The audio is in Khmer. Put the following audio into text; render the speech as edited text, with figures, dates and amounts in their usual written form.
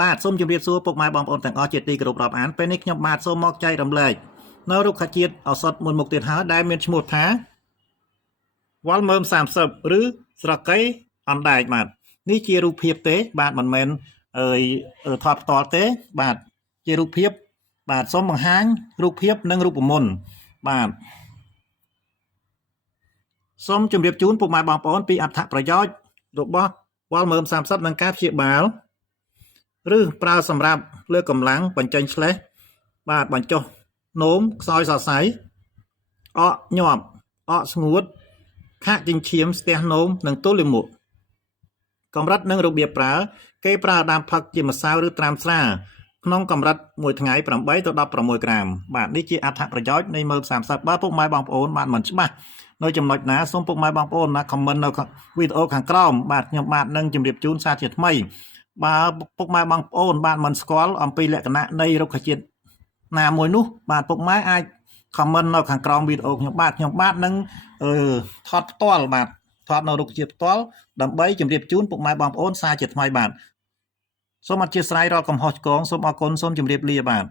បាទសូមជម្រាបសួរពុកម៉ែបងប្អូនទាំងអស់ជាទីគោរពរាប់អានពេលនេះខ្ញុំបាទសូមមកចែករំលែកនៅរុក្ខជាតិឱសថមួយមុខទៀតហើយដែលមានឈ្មោះថាវ៉ាល់មើម30ឬស្រកីអណ្ដែកបាទនេះជារូបភាពទេបាទមិនមែនថតផ្ទាល់ទេបាទជារូបភាពបាទសូមបង្ហាញរូបភាពនិងរូបមន្តបាទសូមជម្រាបជូនពុកម៉ែបងប្អូនពីអត្ថប្រយោជន៍របស់វ៉ាល់មើម30និងការព្យាបាលឬប្រើសម្រាប់លើកកម្លាំងបញ្ចេញឆ្លេះបាទបញ្ចុះនោមខ្សោយសរសៃអកញាប់អកស្ងួតខាក់ចិញ្ចៀមស្ទះនោមនិងទល់លាមកកម្រិតនិងរបៀបប្រើគេប្រើដើមផឹកជាម្សៅឬត្រាំស្រាក្នុងកម្រិតមួយថ្ងៃ8ទៅ16ក្រាមបាទនេះជាអត្ថប្រយោជន៍នៃមើម30បើពុកម៉ែបងប្អូនបានមិនច្បាស់នៅចំណុចណាសូមពុកម៉ែបងប្អូនណាខមមិននៅវីដេអូខាងក្រោមបាទខ្ញុំបាទនឹងជម្រាបជូនសារជាថ្មីបើពុកម៉ែបងប្អូនបានមិនស្គាល់អំពីលក្ខណៈនៃរុក្ខជាតិណាមួយនោះបាទពុកម៉ែអាចខមមិននៅខាងក្រោមវីដេអូខ្ញុំបាទនឹងថតផ្ទាល់បាទថតនៅរុក្ខជាតិផ្ទាល់ដើម្បីជម្រាបជូនពុកម៉ែបងប្អូនសារជាថ្មីបាទសូមអធិស្ឋានរាល់កំហុសឆ្គងសូមអរគុណសូមជម្រាបលាបាទ